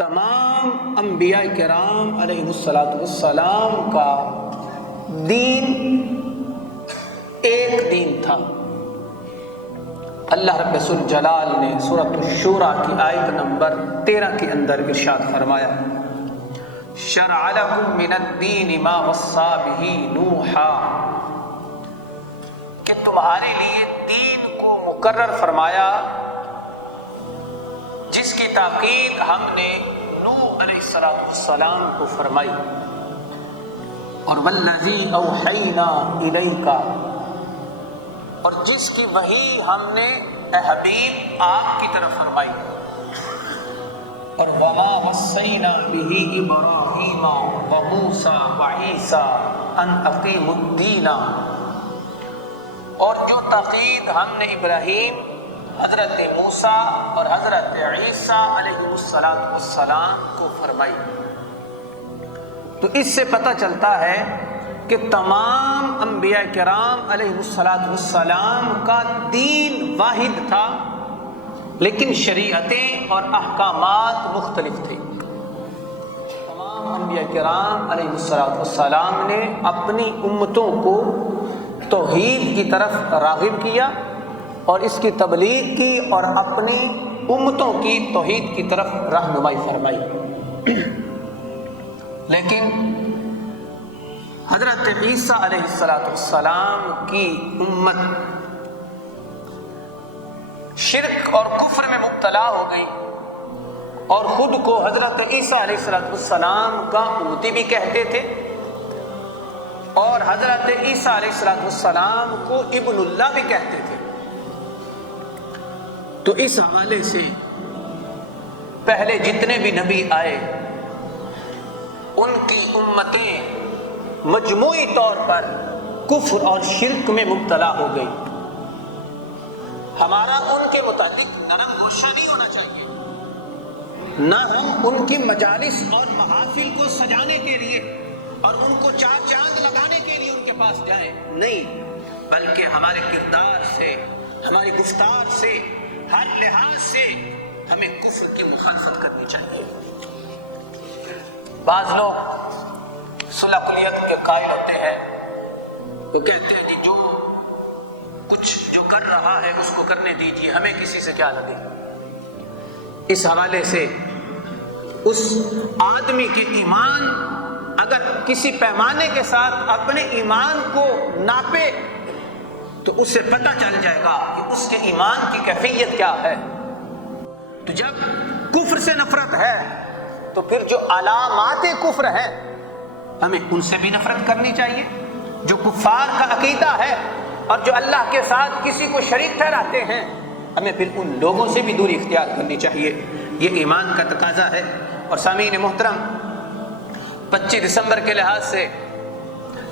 تمام انبیاء کرام علیہ السلام کا دین ایک دین تھا۔ اللہ رب الجلال نے سورۃ الشورى کی آیت نمبر 13 کے اندر ارشاد فرمایا، شرع لکم من الدین ما وصی بہ نوحا، کہ تمہارے لیے دین کو مقرر فرمایا جس کی تاکید ہم نے نوح علیہ السلام کو فرمائی، اور والذی اوحینا الیک، اور جس کی وحی ہم نے اے حبیب آپ کی طرف فرمائی، اور وما وصینا بہ ابراہیم وموسیٰ وعیسیٰ ان اقیموا الدین، اور جو تاکید ہم نے ابراہیم، حضرت موسیٰ اور حضرت عیسیٰ علیہ السلام کو فرمائی۔ تو اس سے پتہ چلتا ہے کہ تمام انبیاء کرام علیہ السلام کا دین واحد تھا، لیکن شریعتیں اور احکامات مختلف تھے۔ تمام انبیاء کرام علیہ السلام نے اپنی امتوں کو توحید کی طرف راغب کیا اور اس کی تبلیغ کی اور اپنی امتوں کی توحید کی طرف رہنمائی فرمائی، لیکن حضرت عیسیٰ علیہ السلام کی امت شرک اور کفر میں مبتلا ہو گئی، اور خود کو حضرت عیسیٰ علیہ السلام کا امتی بھی کہتے تھے، اور حضرت عیسیٰ علیہ السلام کو ابن اللہ بھی کہتے تھے۔ تو اس حوالے سے پہلے جتنے بھی نبی آئے ان کی امتیں مجموعی طور پر کفر اور شرک میں مبتلا ہو گئی۔ ہمارا ان کے متعلق نرم گوشہ نہیں ہونا چاہیے، نہ ہم ان کی مجالس اور محافل کو سجانے کے لیے اور ان کو چار چاند لگانے کے لیے ان کے پاس جائیں، نہیں، بلکہ ہمارے کردار سے، ہماری گفتار سے، ہر لحاظ سے ہمیں کفر کی مخالفت کرنی چاہیے۔ بعض لوگ صلح کلیت کے قائل ہوتے ہیں، وہ کہتے ہیں کہ جو کر رہا ہے اس کو کرنے دیجیے، ہمیں کسی سے کیا لگے۔ اس حوالے سے اس آدمی کے ایمان اگر کسی پیمانے کے ساتھ اپنے ایمان کو ناپے تو اس سے پتہ چل جائے گا کہ اس کے ایمان کی کیفیت کیا ہے۔ تو جب کفر سے نفرت ہے تو پھر جو علامات کفر ہیں ہمیں ان سے بھی نفرت کرنی چاہیے۔ جو کفار کا عقیدہ ہے اور جو اللہ کے ساتھ کسی کو شریک ٹھہراتے ہیں ہمیں پھر ان لوگوں سے بھی دوری اختیار کرنی چاہیے، یہ ایمان کا تقاضا ہے۔ اور سامعین محترم، 25 دسمبر کے لحاظ سے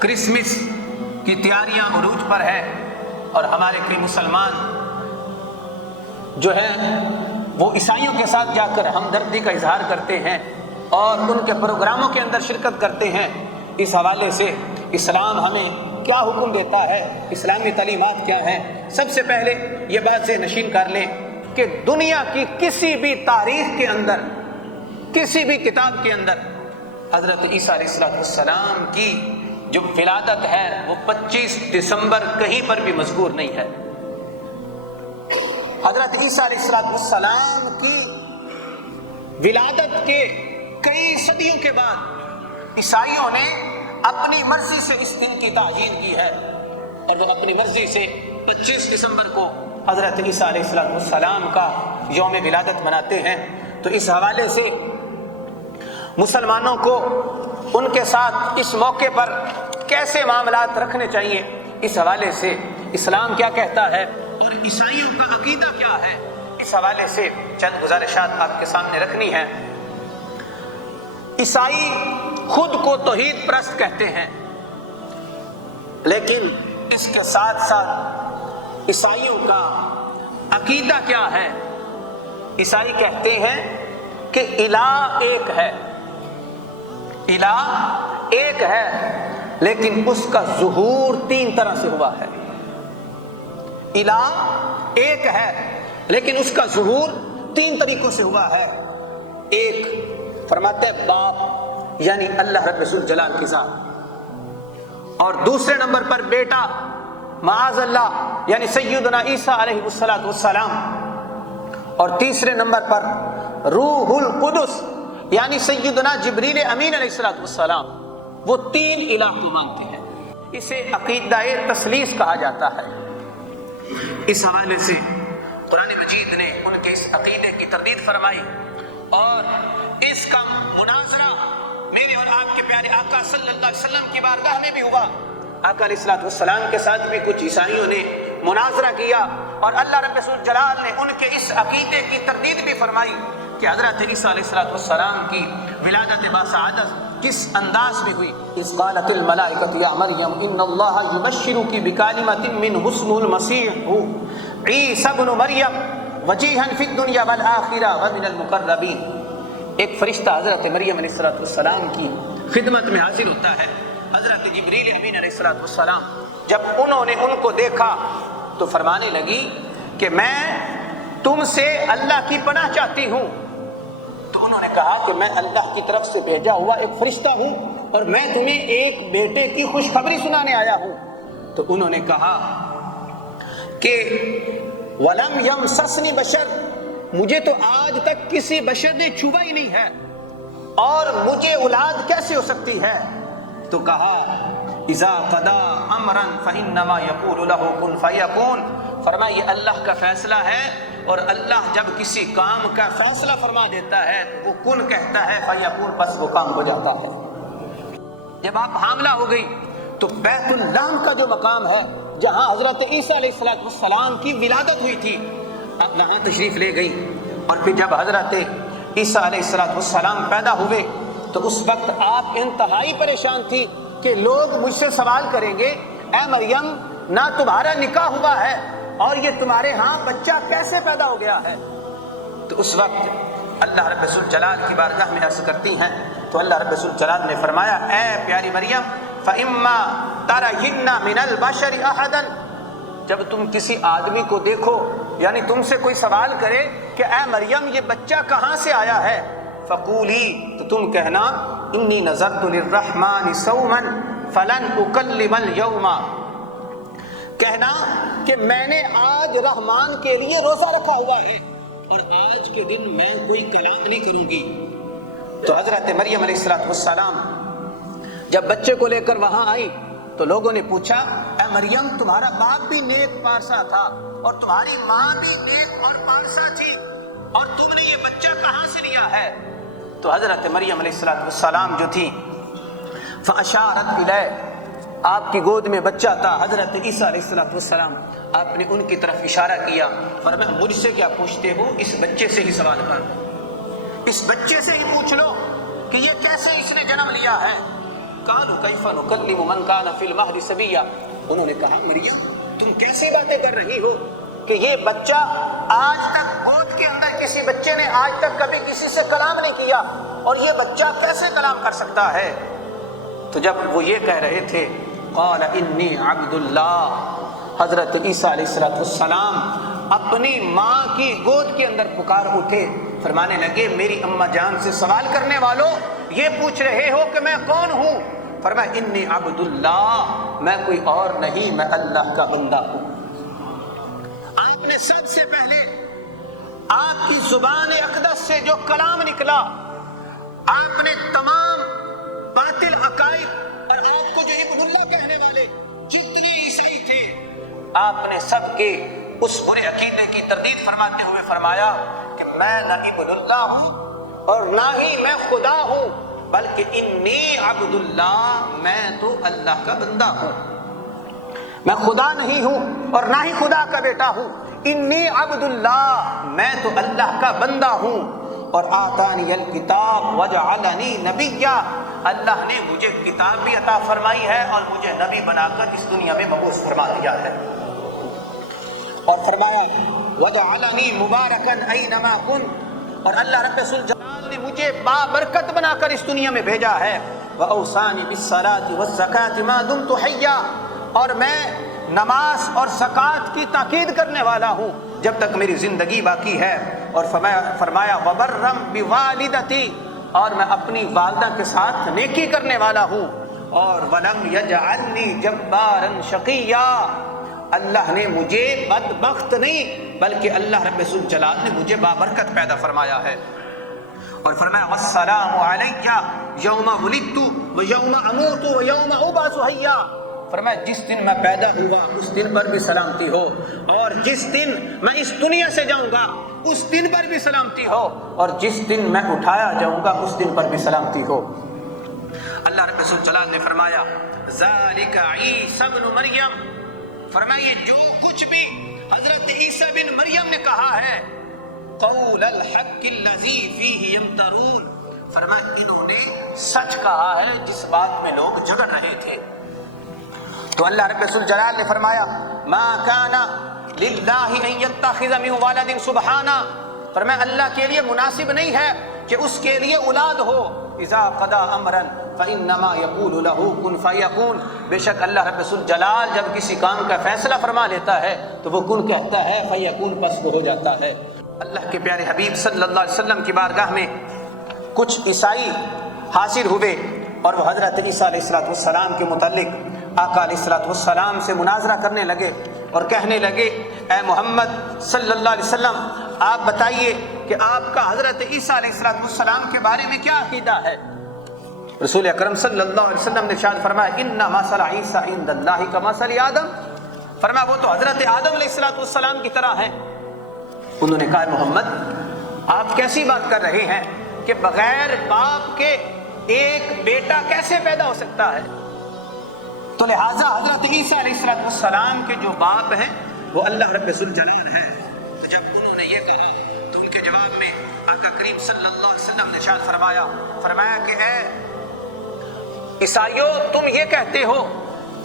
کرسمس کی تیاریاں عروج پر ہے، اور ہمارے کئی مسلمان جو ہے وہ عیسائیوں کے ساتھ جا کر ہمدردی کا اظہار کرتے ہیں اور ان کے پروگراموں کے اندر شرکت کرتے ہیں۔ اس حوالے سے اسلام ہمیں کیا حکم دیتا ہے، اسلامی تعلیمات کیا ہیں؟ سب سے پہلے یہ بات سے نشین کر لیں کہ دنیا کی کسی بھی تاریخ کے اندر، کسی بھی کتاب کے اندر حضرت عیسیٰ علیہ السلام کی جو ولادت ہے وہ 25 دسمبر کہیں پر بھی مذکور نہیں ہے۔ حضرت عیسیٰ علیہ السلام کی ولادت کے کئی صدیوں کے بعد عیسائیوں نے اپنی مرضی سے اس دن کی تعیین کی ہے، اور وہ اپنی مرضی سے 25 دسمبر کو حضرت عیسیٰ علیہ السلام کا یوم ولادت مناتے ہیں۔ تو اس حوالے سے مسلمانوں کو ان کے ساتھ اس موقع پر کیسے معاملات رکھنے چاہیے، اس حوالے سے اسلام کیا کہتا ہے اور عیسائیوں کا عقیدہ کیا ہے، اس حوالے سے چند گزارشات آپ کے سامنے رکھنی ہے۔ عیسائی خود کو توحید پرست کہتے ہیں، لیکن اس کے ساتھ ساتھ عیسائیوں کا عقیدہ کیا ہے؟ عیسائی کہتے ہیں کہ الہ ایک ہے، الہ ایک ہے، لیکن اس کا ظہور 3 طرح سے ہوا ہے۔ الہ ایک ہے لیکن اس کا ظہور 3 طریقوں سے ہوا ہے۔ ایک فرماتے ہیں باپ یعنی اللہ رب ذوالجلال کی ذات، اور دوسرے نمبر پر بیٹا معاذ اللہ یعنی سیدنا عیسیٰ علیہ السلام، اور تیسرے نمبر پر روح القدس یعنی سیدنا جبریل امین علیہ السلام. وہ تین الہ کو مانتے ہیں. اسے عقیدہ تثلیث کہا جاتا ہے. اس حوالے سے قرآن مجید نے ان کے اس عقیدے کی تردید فرمائی، اور اس کا مناظرہ میرے اور آپ کے پیارے آقا صلی اللہ علیہ وسلم کی بارگاہ میں بھی ہوا. آقا علیہ السلام کے ساتھ بھی کچھ عیسائیوں نے مناظرہ کیا، اور اللہ رب ذوالجلال نے ان کے اس عقیدے کی تردید بھی فرمائی کہ حضرت عیسیٰ علیہ السلام کی ولادت باسعادت کس انداز میں ہوئی. اذ قالت الملائکۃ یا مریم ان اللہ یبشرک بکلمۃ منہ اسمہ المسیح عیسی ابن مریم وجیہا فی الدنیا والآخرہ ومن المقربین. ایک فرشتہ حضرت مریم علیہ السلام کی خدمت میں حاضر ہوتا ہے. حضرت جبریل امین علیہ السلام جب انہوں نے ان کو دیکھا تو فرمانے لگی کہ میں تم سے اللہ کی پناہ چاہتی ہوں. تو انہوں نے کہا کہ میں اللہ کی طرف سے بھیجا ہوا ایک فرشتہ ہوں، اور میں تمہیں ایک بیٹے کی خوشخبری سنانے آیا ہوں. تو انہوں نے کہا کہ وَلَمْ يَمْسَسْنِ بَشَرٌ، مجھے تو آج تک کسی بشر نے چھوا ہی نہیں ہے، اور مجھے اولاد کیسے ہو سکتی ہے؟ تو کہا اذا قضا امرا فانما یقول له کن فیکون. فرمایا یہ اللہ کا فیصلہ ہے، اور اللہ جب کسی کام کا فیصلہ فرما دیتا ہے وہ کن کہتا ہے فیکون، بس وہ کام ہو جاتا ہے. جب آپ حاملہ ہو گئی تو بیت اللہ کا جو مقام ہے جہاں حضرت عیسیٰ علیہ السلام کی ولادت ہوئی تھی، آپ وہاں تشریف لے گئی. اور پھر جب حضرت عیسیٰ علیہ السلام پیدا ہوئے تو اس وقت آپ انتہائی پریشان تھی کہ لوگ مجھ سے سوال کریں گے اے مریم نہ تمہارا نکاح ہوا ہے اور یہ تمہارے ہاں بچہ کیسے پیدا ہو گیا ہے. تو اس وقت اللہ رب ذوالجلال کی بارگاہ میں عرض کرتی ہیں تو اللہ رب ذوالجلال نے فرمایا اے پیاری مریم فَإِمَّا تَرَيِنَّ مِنَ الْبَشَرِ أَحَدًا، جب تم کسی آدمی کو دیکھو یعنی تم سے کوئی سوال کرے کہ اے مریم یہ بچہ کہاں سے آیا ہے، فقولی، تو تم کہنا انی نذرت للرحمن صوما فلن اکلم اليوم، کہنا کہ میں نے آج رحمان کے لیے روزہ رکھا ہوا ہے اور آج کے دن میں کوئی کلام نہیں کروں گی. تو حضرت مریم علیہ السلام جب بچے کو لے کر وہاں آئی تو لوگوں نے پوچھا اے مریم تمہارا باپ بھی نیک پارسا تھا اور تمہاری ماں بھی نیک اور پارسا تھی، اور تم نے یہ بچہ کہاں سے لیا ہے؟ تو حضرت مریم علیہ السلام جو تھی فاشارت الیہ، آپ کی گود میں بچہ تھا حضرت عیسیٰ علیہ السلام، آپ نے ان کی طرف اشارہ کیا، فرمایا مجھ سے کیا پوچھتے ہو، اس بچے سے ہی سوال کر لو، اس بچے سے ہی پوچھ لو کہ یہ کیسے اس نے جنم لیا ہے. قالوا کیف نکلم من کان فی المہد صبیا، انہوں نے کہا مریم تم کیسی باتیں کر رہی ہو کہ یہ بچہ آج تک گود کے اندر کسی بچے نے آج تک کبھی کسی سے کلام نہیں کیا، اور یہ بچہ کیسے کلام کر سکتا ہے؟ تو جب وہ یہ کہہ رہے تھے قال انی عبد اللہ، حضرت عیسیٰ علیہ السلام اپنی ماں کی گود کے اندر پکار اٹھے، فرمانے لگے میری اماں جان سے سوال کرنے والوں یہ پوچھ رہے ہو کہ میں کون ہوں؟ فرمایا انی عبد اللہ، میں کوئی اور نہیں، میں اللہ کا بندہ ہوں. آپ نے سب سے پہلے آپ کی زبان اقدس سے جو کلام نکلا، آپ نے تمام باطل عقائد اور آپ کو جو ابن اللہ کہنے والے جتنے عیسائی تھے، آپ نے سب کے اس برے عقیدے کی تردید فرماتے ہوئے فرمایا کہ میں نہ ابن اللہ ہوں اور نہ ہی میں خدا ہوں، بلکہ انی عبد اللہ، میں تو اللہ کا بندہ ہوں. میں خدا نہیں ہوں اور نہ ہی خدا کا بیٹا ہوں، انی عبد اللہ، میں تو اللہ کا بندہ ہوں. اور آتانی الکتاب وجعلنی نبیا، اللہ نے مجھے کتاب بھی عطا فرمائی ہے اور مجھے نبی بنا کر اس دنیا میں مبعوث فرما دیا ہے. اور فرمایا وجعلنی مبارکا اینما کنت، اور اللہ رب ذوالجلال نے مجھے بابرکت بنا کر اس دنیا میں بھیجا ہے. وأوصانی بالصلاة والزکاة ما دمت حیا، اور میں نماز اور زکوٰۃ کی تاکید کرنے والا ہوں جب تک میری زندگی باقی ہے. اور فرمایا وبرم بوالدتی، اور میں اپنی والدہ کے ساتھ نیکی کرنے والا ہوں، اور وَلَمْ يَجْعَلْنِي جَبَّارًا شَقِيًّا، اللہ نے مجھے بدبخت نہیں بلکہ اللہ رب الجلال نے مجھے بابرکت پیدا فرمایا ہے۔ اور فرمایا وَالسَّلَامُ عَلَيَّ يَوْمَ وُلِدتُّ وَيَوْمَ أَمُوتُ وَيَوْمَ أُبْعَثُ حَيًّا، فرمایا جس دن میں پیدا ہوا اس دن پر بھی سلامتی ہو، اور جس دن میں اس دنیا سے جاؤں گا اس دن پر بھی سلامتی ہو، اور جس دن میں اٹھایا جاؤں گا اس دن پر بھی سلامتی ہو۔ اللہ رب الجلال نے فرمایا ذَلِكَ عِيسَى ابْنُ مَرْيَم، فرمایا یہ جو کچھ بھی حضرت عیسیٰ بن مریم نے کہا ہے، قول الحق الذی فیہ یمترون، فرمایا انہوں نے سچ کہا ہے جس بات میں لوگ جھگڑ رہے تھے۔ تو اللہ رب الجلال نے فرمایا ما کان للہ ان یتخذ من ولد سبحانہ، فرمایا اللہ کے لیے مناسب نہیں ہے کہ اس کے لیے اولاد ہو، اذا قضى امرا فانما يقول له كن فيكون، بے شک اللہ رب الجلال جب کسی کام کا فیصلہ فرما لیتا ہے تو وہ کن کہتا ہے فیکون پس وہ ہو جاتا ہے۔ اللہ کے پیارے حبیب صلی اللہ علیہ وسلم کی بارگاہ میں کچھ عیسائی حاضر ہوئے اور وہ حضرت عیسیٰ علیہ السلام کے متعلق آقا علیہ السلام سے مناظرہ کرنے لگے اور کہنے لگے اے محمد صلی اللہ علیہ وسلم آپ بتائیے کہ آپ کا حضرت عیسیٰ علیہ السلام کے بارے میں کیا عقیدہ ہے؟ رسول اکرم صلی اللہ علیہ وسلم نے ارشاد فرمایا ان مثل عیسیٰ عند اللہ کمثل آدم، فرمایا وہ تو حضرت آدم علیہ السلام کی طرح ہیں۔ انہوں نے کہا محمد آپ کیسی بات کر رہے ہیں کہ بغیر باپ کے ایک بیٹا کیسے پیدا ہو سکتا ہے؟ تو لہٰذا حضرت عیسیٰ علیہ السلام کے جو باپ ہیں وہ اللہ رب الجلال ہے۔ تو جب انہوں نے یہ کہا تو ان کے جواب میں آقا کریم صلی اللہ علیہ وسلم نے ارشاد فرمایا کہ اے عیسائیوں تم یہ کہتے ہو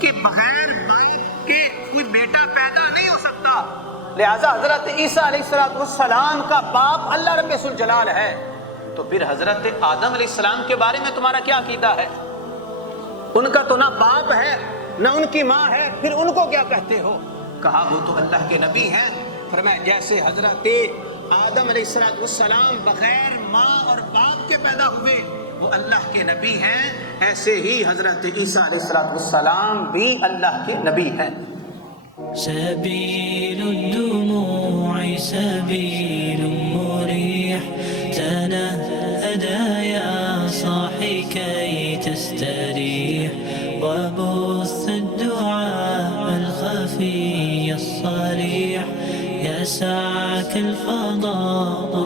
کہ بغیر باپ کے کوئی بیٹا پیدا نہیں ہو سکتا، لہٰذا حضرت عیسیٰ علیہ السلام کا باپ اللہ رب الجلال ہے، تو پھر حضرت آدم علیہ السلام کے بارے میں تمہارا کیا عقیدہ ہے؟ ان کا تو نہ باپ ہے نہ ان کی ماں ہے، پھر ان کو کیا کہتے ہو؟ کہا وہ تو اللہ کے نبی ہیں۔ فرمایا جیسے حضرت آدم علیہ السلام بغیر ماں اور باپ کے پیدا ہوئے وہ اللہ کے نبی ہیں، ایسے ہی حضرت عیسیٰ علیہ السلام بھی اللہ کے نبی ہیں۔ سبيل الدموع سبيل مريح تنهدى يا صاحي كي تستريح وبث الدعاء الخفي الصريح يسعك الفضاء